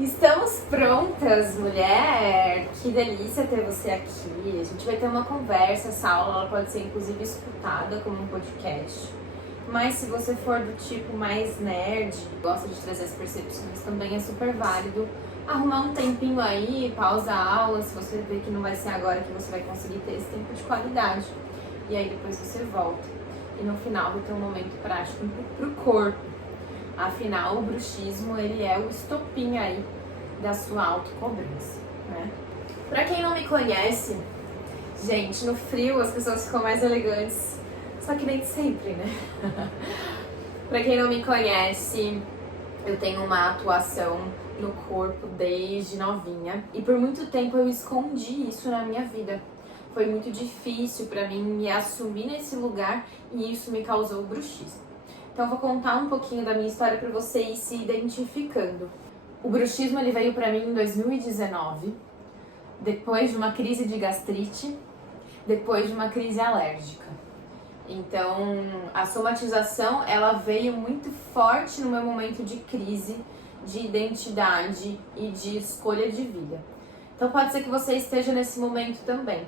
Estamos prontas, mulher! Que delícia ter você aqui. A gente vai ter uma conversa, essa aula ela pode ser inclusive escutada como um podcast. Mas se você for do tipo mais nerd, gosta de trazer as percepções, também é super válido arrumar um tempinho aí, pausa a aula, se você vê que não vai ser agora que você vai conseguir ter esse tempo de qualidade. E aí depois você volta. E no final vai ter um momento prático pro corpo. Afinal, o bruxismo, ele é o estopim aí da sua autocobrança, né? Pra quem não me conhece, gente, no frio as pessoas ficam mais elegantes, só que nem sempre, né? Pra quem não me conhece, eu tenho uma atuação no corpo desde novinha e por muito tempo eu escondi isso na minha vida. Foi muito difícil pra mim me assumir nesse lugar e isso me causou bruxismo. Então eu vou contar um pouquinho da minha história para você ir se identificando. O bruxismo ele veio para mim em 2019, depois de uma crise de gastrite, depois de uma crise alérgica. Então a somatização ela veio muito forte no meu momento de crise, de identidade e de escolha de vida. Então pode ser que você esteja nesse momento também.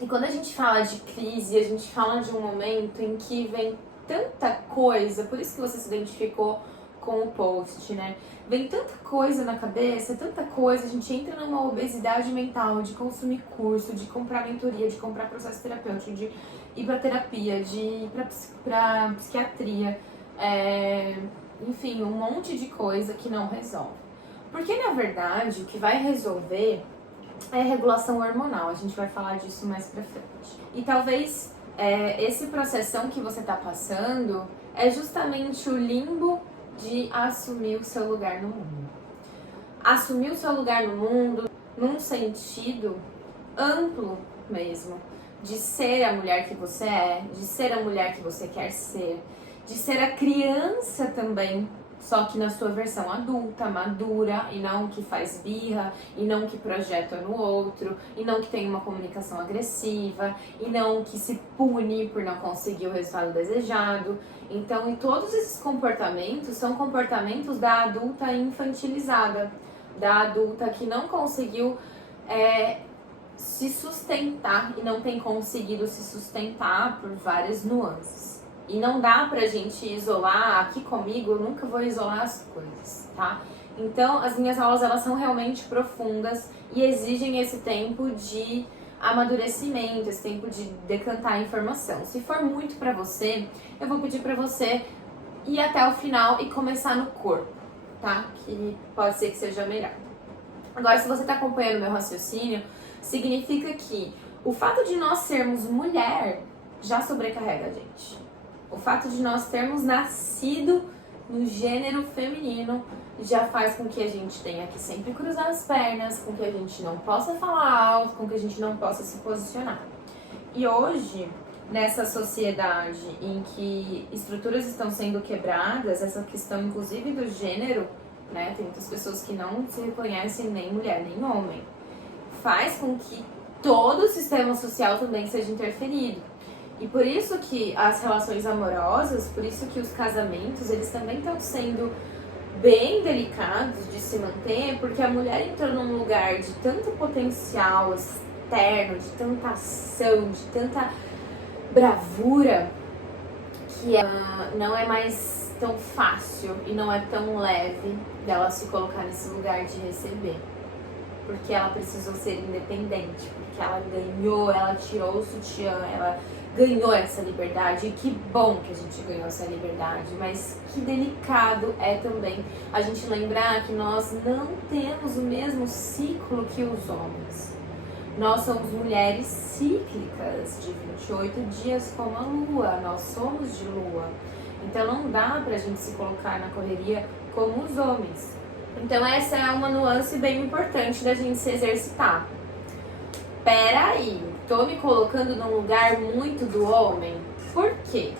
E quando a gente fala de crise, a gente fala de um momento em que vem tanta coisa, por isso que você se identificou com o post, né? Vem tanta coisa na cabeça, tanta coisa, a gente entra numa obesidade mental de consumir curso, de comprar mentoria, de comprar processo terapêutico, de ir pra terapia, de ir pra psiquiatria, enfim, um monte de coisa que não resolve. Porque, na verdade, o que vai resolver é a regulação hormonal, a gente vai falar disso mais pra frente. E talvez esse processão que você tá passando é justamente o limbo de assumir o seu lugar no mundo. Assumir o seu lugar no mundo num sentido amplo mesmo, de ser a mulher que você é, de ser a mulher que você quer ser, de ser a criança também, só que na sua versão adulta, madura, e não que faz birra, e não que projeta no outro, e não que tem uma comunicação agressiva, e não que se pune por não conseguir o resultado desejado. Então, e todos esses comportamentos são comportamentos da adulta infantilizada, da adulta que não conseguiu se sustentar e não tem conseguido se sustentar por várias nuances. E não dá pra gente isolar, aqui comigo eu nunca vou isolar as coisas, tá? Então as minhas aulas elas são realmente profundas e exigem esse tempo de amadurecimento, esse tempo de decantar a informação. Se for muito pra você, eu vou pedir pra você ir até o final e começar no corpo, tá? Que pode ser que seja melhor. Agora, se você tá acompanhando meu raciocínio, significa que o fato de nós sermos mulher já sobrecarrega a gente. O fato de nós termos nascido no gênero feminino já faz com que a gente tenha que sempre cruzar as pernas, com que a gente não possa falar alto, com que a gente não possa se posicionar. E hoje, nessa sociedade em que estruturas estão sendo quebradas, essa questão inclusive do gênero, né, tem muitas pessoas que não se reconhecem nem mulher nem homem, faz com que todo o sistema social também seja interferido. E por isso que as relações amorosas, por isso que os casamentos, eles também estão sendo bem delicados de se manter, porque a mulher entrou num lugar de tanto potencial externo, de tanta ação, de tanta bravura, que não é mais tão fácil e não é tão leve dela se colocar nesse lugar de receber. Porque ela precisou ser independente, porque ela ganhou, ela tirou o sutiã, ela ganhou essa liberdade. E que bom que a gente ganhou essa liberdade, mas que delicado é também a gente lembrar que nós não temos o mesmo ciclo que os homens. Nós somos mulheres cíclicas, de 28 dias como a lua, nós somos de lua. Então não dá pra gente se colocar na correria como os homens. Então essa é uma nuance bem importante da gente se exercitar. Peraí, tô me colocando num lugar muito do homem? Por quê?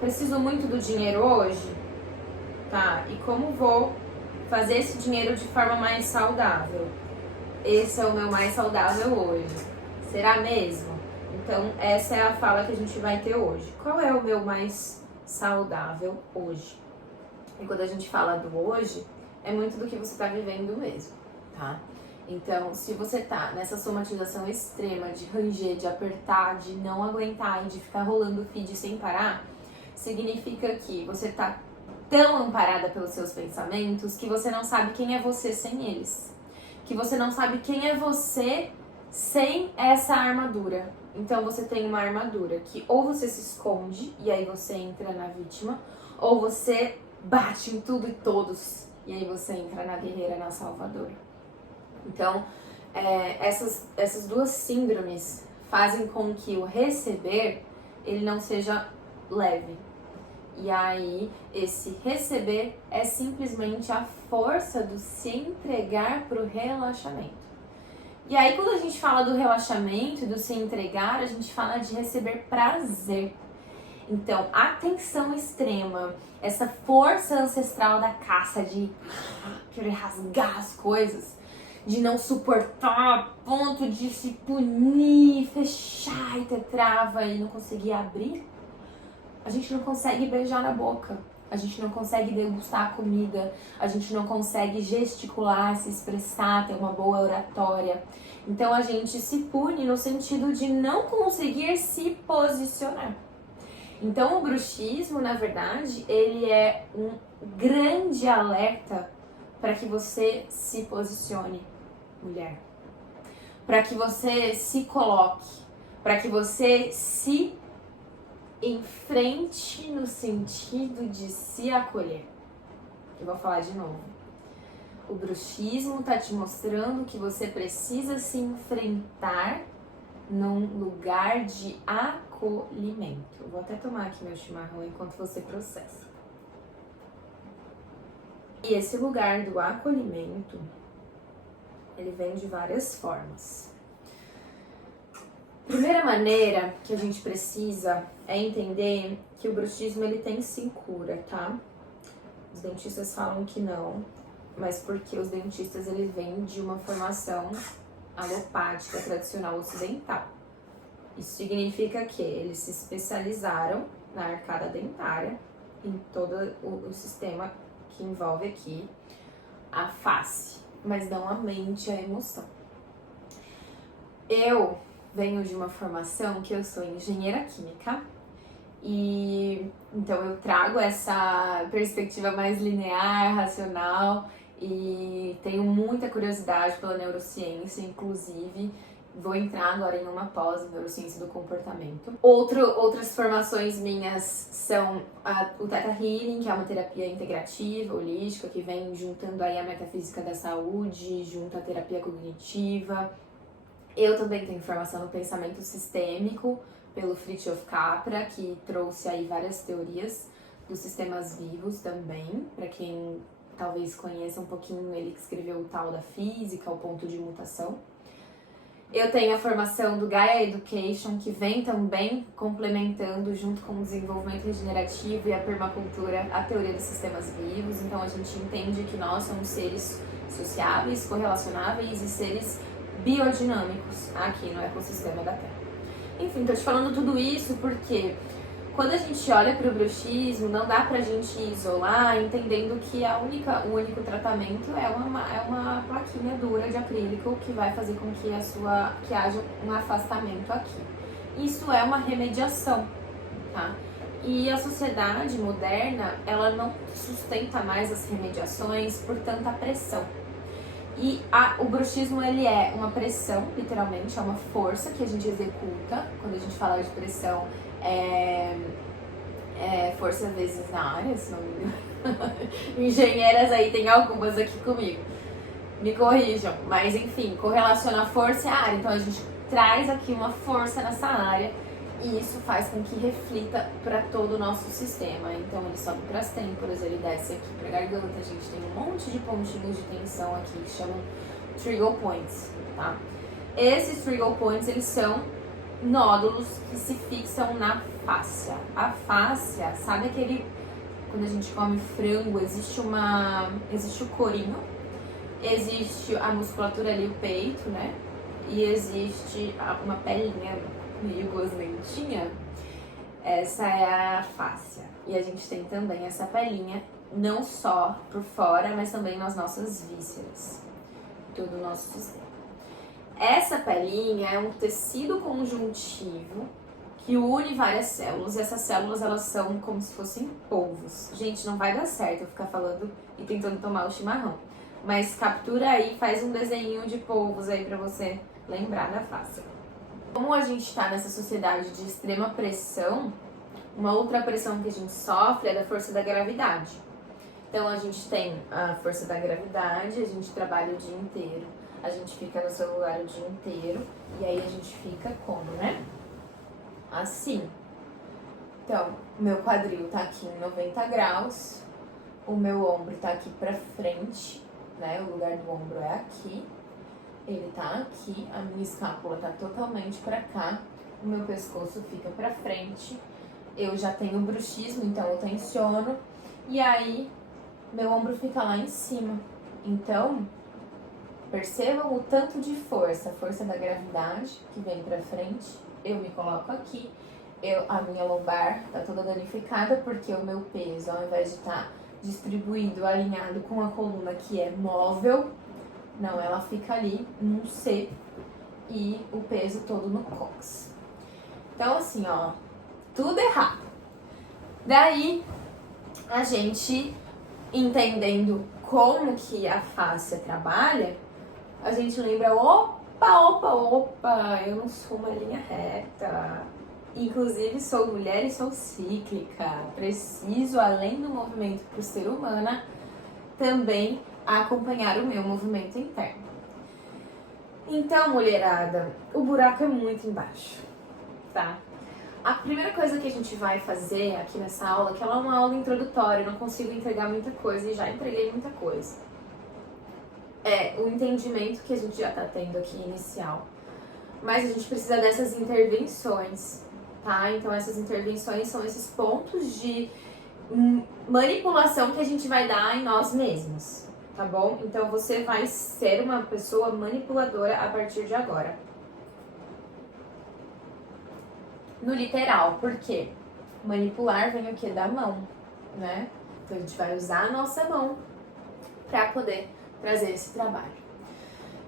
Preciso muito do dinheiro hoje? Tá, e como vou fazer esse dinheiro de forma mais saudável? Esse é o meu mais saudável hoje. Será mesmo? Então essa é a fala que a gente vai ter hoje. Qual é o meu mais saudável hoje? E quando a gente fala do hoje, é muito do que você tá vivendo mesmo, tá? Então, se você tá nessa somatização extrema de ranger, de apertar, de não aguentar e de ficar rolando o feed sem parar, significa que você tá tão amparada pelos seus pensamentos que você não sabe quem é você sem eles. Que você não sabe quem é você sem essa armadura. Então você tem uma armadura que ou você se esconde e aí você entra na vítima, ou você bate em tudo e todos e aí você entra na guerreira, na salvadora. Então, essas duas síndromes fazem com que o receber ele não seja leve. E aí, esse receber é simplesmente a força do se entregar para o relaxamento. E aí, quando a gente fala do relaxamento e do se entregar, a gente fala de receber prazer. Então, a tensão extrema, essa força ancestral da caça de querer rasgar as coisas, de não suportar a ponto de se punir, fechar e ter trava e não conseguir abrir, a gente não consegue beijar na boca, a gente não consegue degustar a comida, a gente não consegue gesticular, se expressar, ter uma boa oratória. Então a gente se pune no sentido de não conseguir se posicionar. Então o bruxismo, na verdade, ele é um grande alerta para que você se posicione, mulher. Para que você se coloque, para que você se enfrente no sentido de se acolher. Eu vou falar de novo. O bruxismo tá te mostrando que você precisa se enfrentar num lugar de acolhimento. Eu vou até tomar aqui meu chimarrão enquanto você processa. E esse lugar do acolhimento, ele vem de várias formas. Primeira maneira que a gente precisa é entender que o bruxismo ele tem sim cura, tá? Os dentistas falam que não, mas porque os dentistas eles vêm de uma formação alopática tradicional ocidental. Isso significa que eles se especializaram na arcada dentária, em todo o sistema que envolve aqui a face, mas não a mente, a emoção. Eu venho de uma formação que eu sou engenheira química e então eu trago essa perspectiva mais linear, racional e tenho muita curiosidade pela neurociência, inclusive vou entrar agora em uma pós em neurociência do comportamento. Outras formações minhas são o Theta Healing, que é uma terapia integrativa, holística, que vem juntando aí a metafísica da saúde, junto à terapia cognitiva. Eu também tenho formação no pensamento sistêmico, pelo Fritjof Capra, que trouxe aí várias teorias dos sistemas vivos também, para quem talvez conheça um pouquinho, ele que escreveu o tal da física, o ponto de mutação. Eu tenho a formação do Gaia Education, que vem também complementando, junto com o desenvolvimento regenerativo e a permacultura, a teoria dos sistemas vivos. Então a gente entende que nós somos seres sociáveis, correlacionáveis e seres biodinâmicos aqui no ecossistema da Terra. Enfim, tô te falando tudo isso porque quando a gente olha para o bruxismo, não dá pra gente isolar entendendo que o único tratamento é uma plaquinha dura de acrílico que vai fazer com que haja um afastamento aqui. Isso é uma remediação, tá? E a sociedade moderna, ela não sustenta mais as remediações por tanta pressão. E o bruxismo, ele é uma pressão, literalmente, é uma força que a gente executa. Quando a gente fala de pressão, força vezes na área, se não me engano. Engenheiras aí, tem algumas aqui comigo. Me corrijam. Mas, enfim, correlaciona a força e a área. Então, a gente traz aqui uma força nessa área e isso faz com que reflita para todo o nosso sistema. Então, ele sobe para as têmporas, ele desce aqui para a garganta. A gente tem um monte de pontinhos de tensão aqui que chamam trigger points, tá? Esses trigger points, eles são nódulos que se fixam na fáscia. A fáscia, sabe aquele... Quando a gente come frango, existe o corinho, existe a musculatura ali, o peito, né? E existe uma pelinha meio gosmentinha. Essa é a fáscia. E a gente tem também essa pelinha não só por fora, mas também nas nossas vísceras, todo o nosso sistema. Essa pelinha é um tecido conjuntivo que une várias células, e essas células, elas são como se fossem polvos. Gente, não vai dar certo eu ficar falando e tentando tomar o chimarrão, mas captura aí, faz um desenho de polvos aí pra você lembrar da face. Como a gente tá nessa sociedade de extrema pressão, uma outra pressão que a gente sofre é da força da gravidade. Então a gente tem a força da gravidade, a gente trabalha o dia inteiro, a gente fica no celular o dia inteiro, e aí a gente fica como, né? Assim. Então, o meu quadril tá aqui em 90 graus, o meu ombro tá aqui pra frente, né? O lugar do ombro é aqui, ele tá aqui, a minha escápula tá totalmente pra cá, o meu pescoço fica pra frente, eu já tenho bruxismo, então eu tensiono, e aí meu ombro fica lá em cima. Então, percebam o tanto de força, a força da gravidade que vem pra frente. Eu me coloco aqui, a minha lombar tá toda danificada porque o meu peso, ao invés de estar distribuído, alinhado com a coluna que é móvel, não, ela fica ali num C e o peso todo no cóccix. Então assim, ó, tudo errado. Daí, a gente entendendo como que a face trabalha, a gente lembra, opa, eu não sou uma linha reta. Inclusive, sou mulher e sou cíclica. Preciso, além do movimento para o ser humano, também acompanhar o meu movimento interno. Então, mulherada, o buraco é muito embaixo, tá? A primeira coisa que a gente vai fazer aqui nessa aula, que ela é uma aula introdutória, eu não consigo entregar muita coisa e já entreguei muita coisa, é o entendimento que a gente já tá tendo aqui inicial. Mas a gente precisa dessas intervenções, tá? Então essas intervenções são esses pontos de manipulação que a gente vai dar em nós mesmos, tá bom? Então você vai ser uma pessoa manipuladora a partir de agora. No literal, por quê? Manipular vem o quê? Da mão, né? Então a gente vai usar a nossa mão para poder trazer esse trabalho.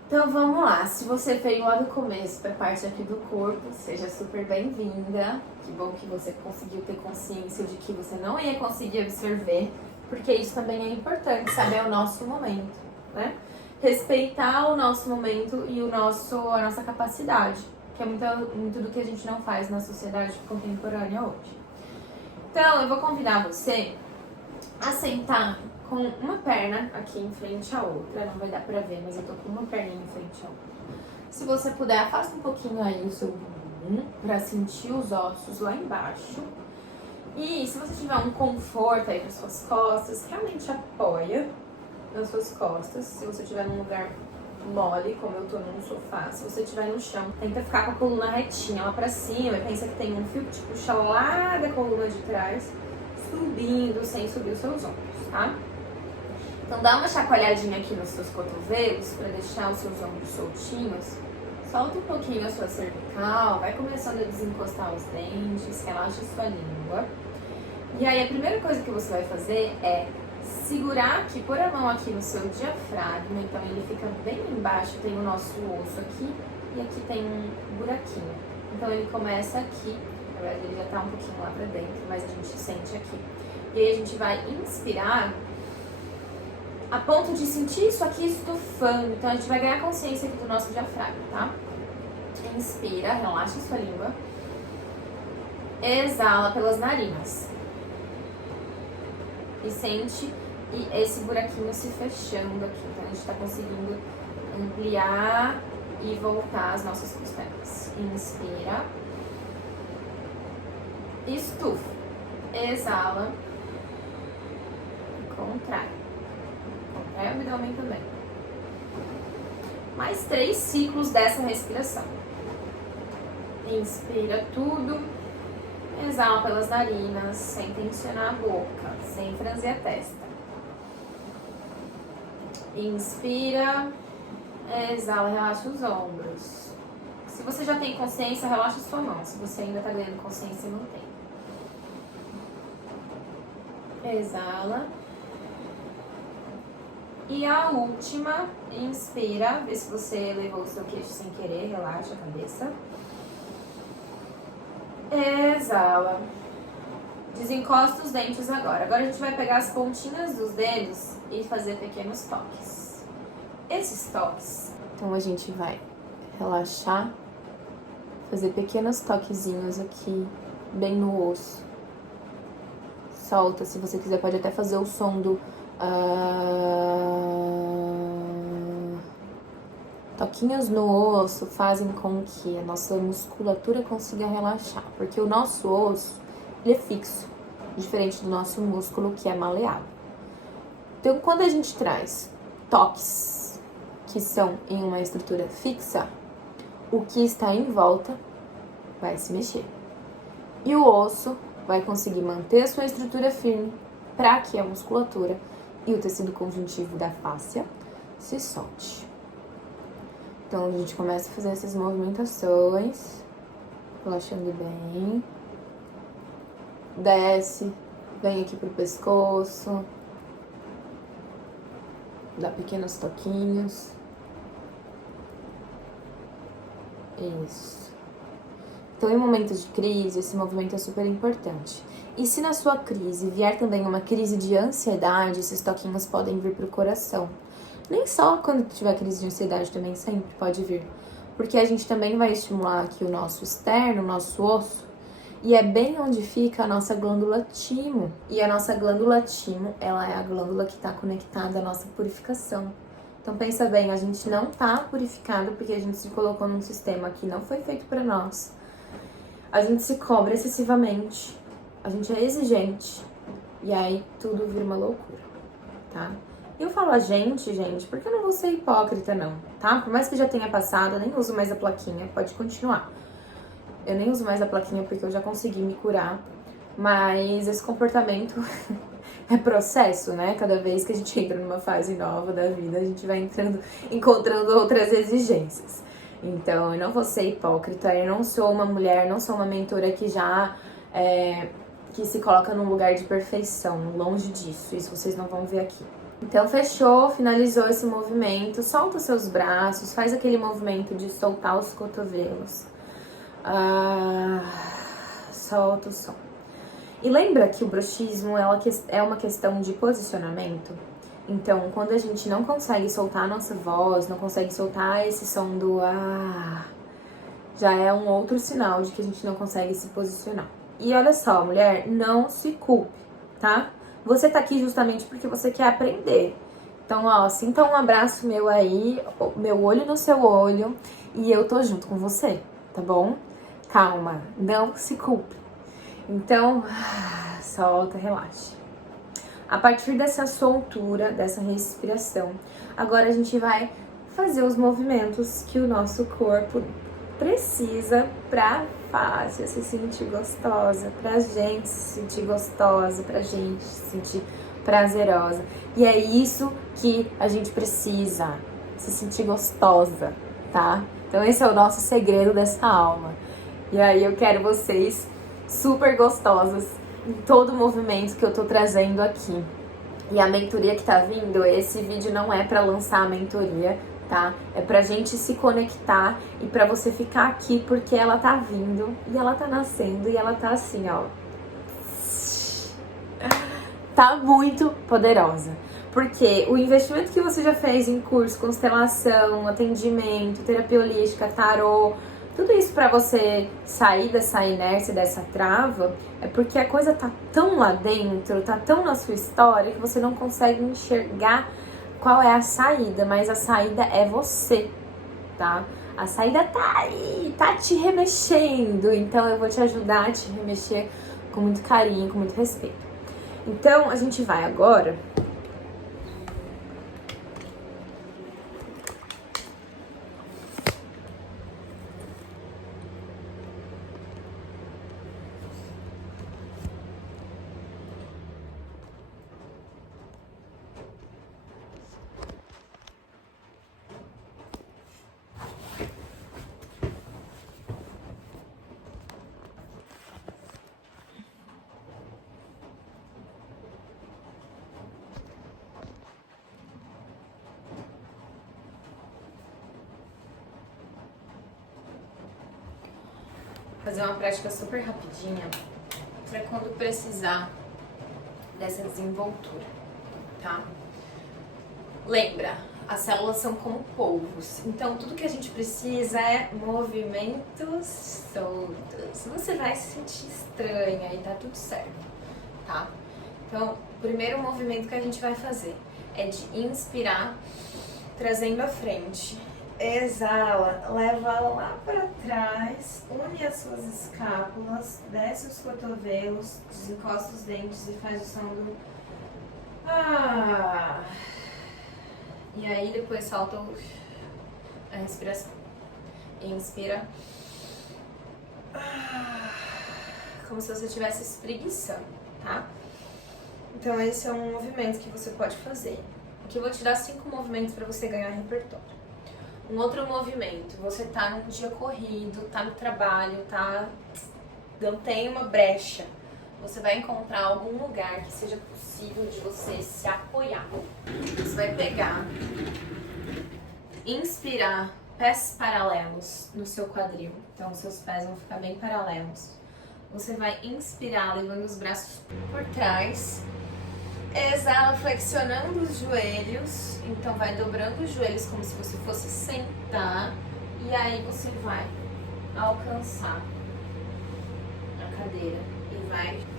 Então vamos lá, se você veio lá do começo para a parte aqui do corpo, seja super bem-vinda. Que bom que você conseguiu ter consciência de que você não ia conseguir absorver, porque isso também é importante, saber o nosso momento, né? Respeitar o nosso momento e a nossa capacidade, que é muito do que a gente não faz na sociedade contemporânea hoje. Então eu vou convidar você a sentar com uma perna aqui em frente à outra. Não vai dar pra ver, mas eu tô com uma perninha em frente à outra. Se você puder, afasta um pouquinho aí o seu bumbum pra sentir os ossos lá embaixo. E se você tiver um conforto aí para suas costas, realmente apoia nas suas costas. Se você estiver num lugar mole, como eu tô num sofá, se você estiver no chão, tenta ficar com a coluna retinha lá pra cima e pensa que tem um fio que te puxa lá da coluna de trás, subindo, sem subir os seus ombros, tá? Então dá uma chacoalhadinha aqui nos seus cotovelos para deixar os seus ombros soltinhos. Solta um pouquinho a sua cervical, vai começando a desencostar os dentes, relaxa a sua língua. E aí a primeira coisa que você vai fazer é segurar aqui, pôr a mão aqui no seu diafragma, então ele fica bem embaixo, tem o nosso osso aqui e aqui tem um buraquinho. Então ele começa aqui, na verdade ele já tá um pouquinho lá pra dentro, mas a gente sente aqui. E aí a gente vai inspirar a ponto de sentir isso aqui estufando. Então a gente vai ganhar consciência aqui do nosso diafragma, tá? Inspira, relaxa a sua língua. Exala pelas narinas. E sente esse buraquinho se fechando aqui. Então a gente tá conseguindo ampliar e voltar as nossas costelas. Inspira. Estufa. Exala. Contrai. Contrai o abdômen também. Mais 3 ciclos dessa respiração. Inspira tudo. Exala pelas narinas, sem tensionar a boca, sem franzir a testa. Inspira. Exala, relaxa os ombros. Se você já tem consciência, relaxa a sua mão. Se você ainda está ganhando consciência, mantém. Exala. E a última, inspira, vê se você levou o seu queixo sem querer, relaxa a cabeça. Exala. Desencosta os dentes agora. Agora a gente vai pegar as pontinhas dos dedos e fazer pequenos toques. Esses toques, então a gente vai relaxar, fazer pequenos toquezinhos aqui, bem no osso. Solta, se você quiser pode até fazer o som do toquinhos no osso fazem com que a nossa musculatura consiga relaxar, porque o nosso osso, ele é fixo, diferente do nosso músculo que é maleável. Então, quando a gente traz toques que são em uma estrutura fixa, o que está em volta vai se mexer. E o osso vai conseguir manter a sua estrutura firme para que a musculatura e o tecido conjuntivo da fáscia se solte. Então, a gente começa a fazer essas movimentações, relaxando bem. Desce, vem aqui pro pescoço, dá pequenos toquinhos. Isso. Então, em momentos de crise, esse movimento é super importante. E se na sua crise vier também uma crise de ansiedade, esses toquinhos podem vir pro coração. Nem só quando tiver crise de ansiedade, também sempre pode vir. Porque a gente também vai estimular aqui o nosso externo, o nosso osso. E é bem onde fica a nossa glândula timo. E a nossa glândula timo, ela é a glândula que está conectada à nossa purificação. Então pensa bem, a gente não tá purificado porque a gente se colocou num sistema que não foi feito para nós. A gente se cobra excessivamente. A gente é exigente. E aí tudo vira uma loucura, tá? E eu falo a gente, porque eu não vou ser hipócrita não, tá? Por mais que já tenha passado, eu nem uso mais a plaquinha, pode continuar. Eu nem uso mais a plaquinha porque eu já consegui me curar. Mas esse comportamento é processo, né? Cada vez que a gente entra numa fase nova da vida, a gente vai encontrando outras exigências. Então, eu não vou ser hipócrita, eu não sou uma mulher, não sou uma mentora que já que se coloca num lugar de perfeição, longe disso, isso vocês não vão ver aqui. Então, fechou, finalizou esse movimento, solta os seus braços, faz aquele movimento de soltar os cotovelos. Solta o som. E lembra que o bruxismo é uma questão de posicionamento? Então, quando a gente não consegue soltar a nossa voz, não consegue soltar esse som do já é um outro sinal de que a gente não consegue se posicionar. E olha só, mulher, não se culpe, tá? Você tá aqui justamente porque você quer aprender. Então, ó, sinta um abraço meu aí, meu olho no seu olho, e eu tô junto com você, tá bom? Calma, não se culpe. Então, solta, relaxa. A partir dessa soltura, dessa respiração, agora a gente vai fazer os movimentos que o nosso corpo precisa pra fácil se sentir gostosa, pra gente se sentir gostosa, pra gente se sentir prazerosa. E é isso que a gente precisa, se sentir gostosa, tá? Então esse é o nosso segredo dessa aula. E aí eu quero vocês super gostosas em todo o movimento que eu tô trazendo aqui. E a mentoria que tá vindo, esse vídeo não é pra lançar a mentoria, tá? É pra gente se conectar e pra você ficar aqui porque ela tá vindo e ela tá nascendo e ela tá assim, ó. Tá muito poderosa. Porque o investimento que você já fez em curso, constelação, atendimento, terapia holística, tarô, tudo isso pra você sair dessa inércia, dessa trava, é porque a coisa tá tão lá dentro, tá tão na sua história, que você não consegue enxergar qual é a saída, mas a saída é você, tá? A saída tá aí, tá te remexendo, então eu vou te ajudar a te remexer com muito carinho, com muito respeito. Então, a gente vai agora fazer uma prática super rapidinha para quando precisar dessa desenvoltura, tá? Lembra, as células são como polvos, então tudo que a gente precisa é movimentos soltos. Você vai se sentir estranha e tá tudo certo, tá? Então, o primeiro movimento que a gente vai fazer é de inspirar, trazendo à frente. Exala, leva lá para trás, une as suas escápulas, desce os cotovelos, desencosta os dentes e faz o som do ah. E aí depois solta a respiração. Inspira. Como se você estivesse espreguiçando, tá? Então esse é um movimento que você pode fazer. Aqui eu vou te dar 5 movimentos para você ganhar repertório. Um outro movimento, você tá num dia corrido, tá no trabalho, tá... não tem uma brecha. Você vai encontrar algum lugar que seja possível de você se apoiar. Você vai pegar, inspirar, pés paralelos no seu quadril. Então, seus pés vão ficar bem paralelos. Você vai inspirar, levando os braços por trás. Exala, flexionando os joelhos. Então, vai dobrando os joelhos como se você fosse sentar. E aí, você vai alcançar a cadeira.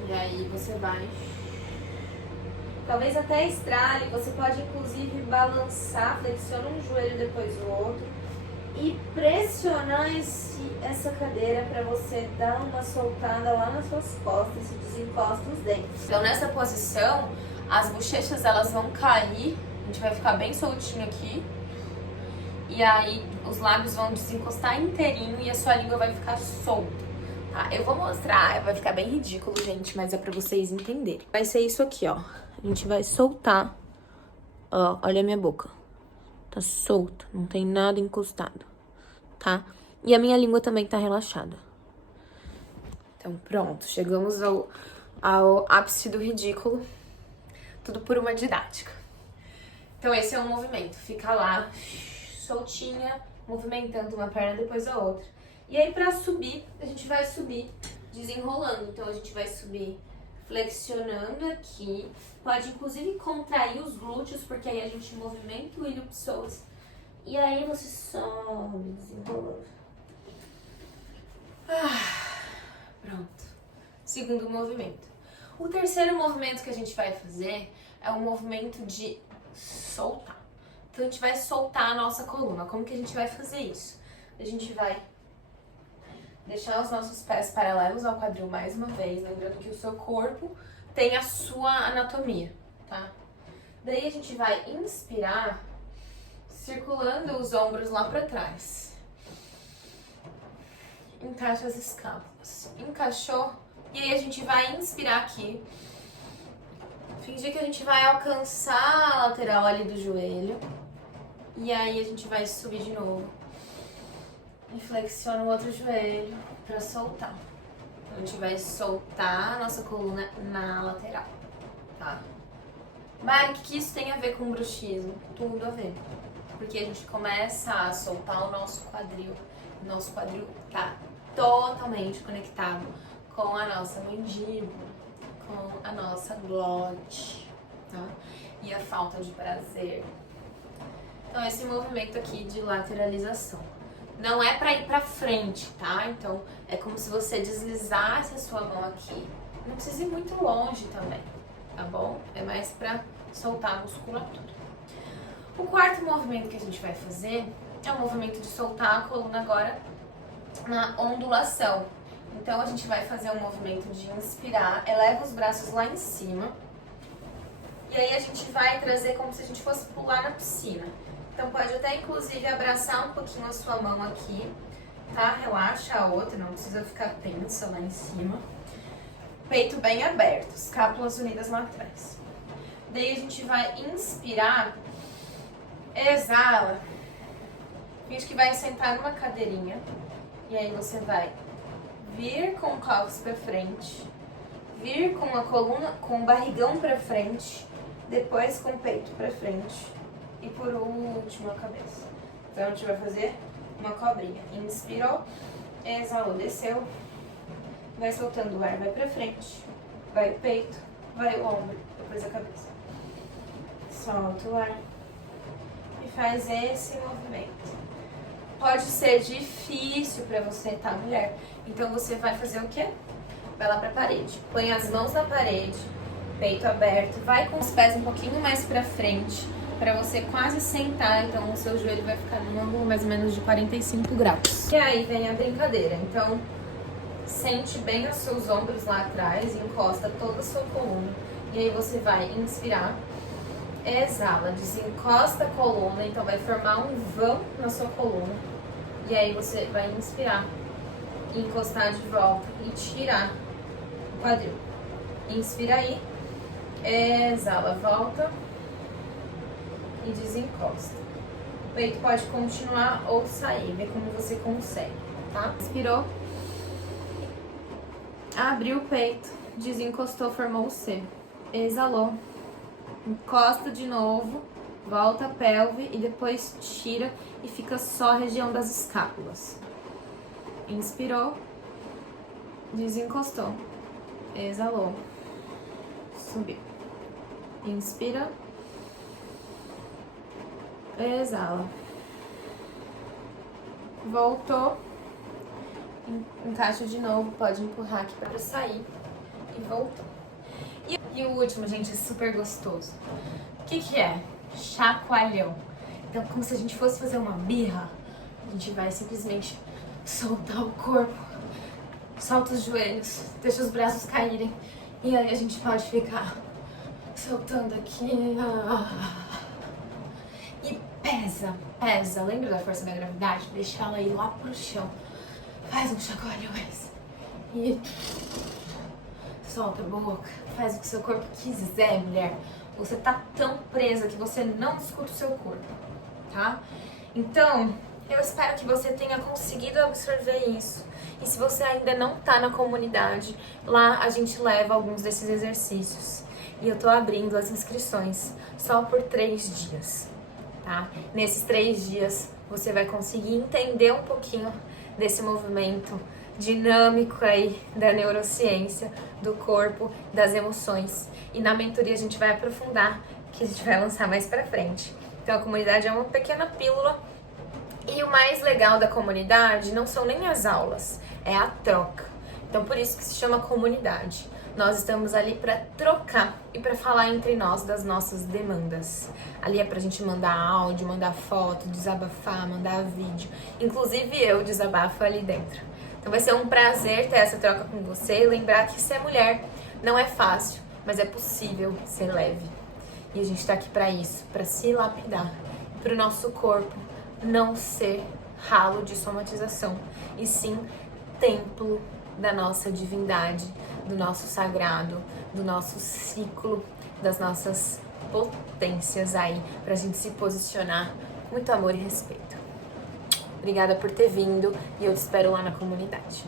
E aí você vai, talvez até estrale, você pode inclusive balançar, flexiona um joelho depois o outro e pressionar essa cadeira para você dar uma soltada lá nas suas costas e desencosta os dentes. Então nessa posição, as bochechas elas vão cair, a gente vai ficar bem soltinho aqui e aí os lábios vão desencostar inteirinho e a sua língua vai ficar solta. Tá, eu vou mostrar, vai ficar bem ridículo, gente, mas é pra vocês entenderem. Vai ser isso aqui, ó. A gente vai soltar. Ó, olha a minha boca. Tá solta, não tem nada encostado, tá? E a minha língua também tá relaxada. Então, pronto. Chegamos ao ápice do ridículo. Tudo por uma didática. Então, esse é um movimento. Fica lá, soltinha, movimentando uma perna depois a outra. E aí, pra subir, a gente vai subir desenrolando. Então, a gente vai subir flexionando aqui. Pode, inclusive, contrair os glúteos, porque aí a gente movimenta o ilho psoas. E aí, você sobe, desenrolando. Pronto. Segundo movimento. O terceiro movimento que a gente vai fazer é um movimento de soltar. Então, a gente vai soltar a nossa coluna. Como que a gente vai fazer isso? A gente vai deixar os nossos pés paralelos ao quadril mais uma vez, lembrando que o seu corpo tem a sua anatomia, tá? Daí a gente vai inspirar, circulando os ombros lá pra trás. Encaixa as escápulas. Encaixou? E aí a gente vai inspirar aqui. Fingir que a gente vai alcançar a lateral ali do joelho. E aí a gente vai subir de novo. E flexiona o outro joelho pra soltar. A gente vai soltar a nossa coluna na lateral, tá? Mari, o que isso tem a ver com bruxismo? Tudo a ver. Porque a gente começa a soltar o nosso quadril. O nosso quadril tá totalmente conectado com a nossa mandíbula, com a nossa glote, tá? E a falta de prazer. Então, esse movimento aqui de lateralização. Não é pra ir pra frente, tá? Então, é como se você deslizasse a sua mão aqui. Não precisa ir muito longe também, tá bom? É mais pra soltar a musculatura. O quarto movimento que a gente vai fazer é o movimento de soltar a coluna agora na ondulação. Então, a gente vai fazer um movimento de inspirar, eleva os braços lá em cima. E aí, a gente vai trazer como se a gente fosse pular na piscina. Então, pode até, inclusive, abraçar um pouquinho a sua mão aqui, tá? Relaxa a outra, não precisa ficar tensa lá em cima. Peito bem aberto, escápulas unidas lá atrás. Daí, a gente vai inspirar, exala. Finge que vai sentar numa cadeirinha. E aí, você vai vir com o cóccix pra frente, vir com a coluna, com o barrigão pra frente, depois com o peito pra frente. E por último, a cabeça. Então, a gente vai fazer uma cobrinha. Inspirou, exalou, desceu, vai soltando o ar, vai pra frente, vai o peito, vai o ombro, depois a cabeça. Solta o ar e faz esse movimento. Pode ser difícil pra você, tá, mulher? Então você vai fazer o quê? Vai lá pra parede, põe as mãos na parede, peito aberto, vai com os pés um pouquinho mais pra frente, pra você quase sentar, então o seu joelho vai ficar num ângulo mais ou menos de 45 graus. E aí vem a brincadeira, então sente bem os seus ombros lá atrás, encosta toda a sua coluna, e aí você vai inspirar, exala, desencosta a coluna, então vai formar um vão na sua coluna, e aí você vai inspirar, encostar de volta e tirar o quadril. Inspira aí, exala, volta e desencosta. O peito pode continuar ou sair, vê como você consegue, tá? Inspirou, abriu o peito, desencostou, formou o C. Exalou, encosta de novo, volta a pelve e depois tira e fica só a região das escápulas. Inspirou, desencostou, exalou, subiu. Inspira, exala, voltou, encaixa de novo, pode empurrar aqui para sair e voltou. E o último, gente, é super gostoso. O que é? Chacoalhão. Então, como se a gente fosse fazer uma birra, a gente vai simplesmente soltar o corpo, solta os joelhos, deixa os braços caírem e aí a gente pode ficar soltando aqui. E pesa, pesa. Lembra da força da gravidade? Deixa ela ir lá pro chão. Faz um chacoalhão e solta a boca. Faz o que seu corpo quiser, mulher. Você tá tão presa que você não escuta o seu corpo, tá? Então, eu espero que você tenha conseguido absorver isso. E se você ainda não tá na comunidade, lá a gente leva alguns desses exercícios. E eu tô abrindo as inscrições só por 3 dias, tá? Nesses 3 dias você vai conseguir entender um pouquinho desse movimento dinâmico aí da neurociência, do corpo, das emoções. E na mentoria a gente vai aprofundar, que a gente vai lançar mais pra frente. Então a comunidade é uma pequena pílula. E o mais legal da comunidade não são nem as aulas, é a troca. Então por isso que se chama comunidade. Nós estamos ali para trocar e para falar entre nós das nossas demandas. Ali é pra gente mandar áudio, mandar foto, desabafar, mandar vídeo. Inclusive eu desabafo ali dentro. Então vai ser um prazer ter essa troca com você e lembrar que ser mulher não é fácil, mas é possível ser leve. E a gente tá aqui para isso, para se lapidar, para o nosso corpo não ser ralo de somatização, e sim templo da nossa divindade, do nosso sagrado, do nosso ciclo, das nossas potências aí, pra gente se posicionar com muito amor e respeito. Obrigada por ter vindo e eu te espero lá na comunidade.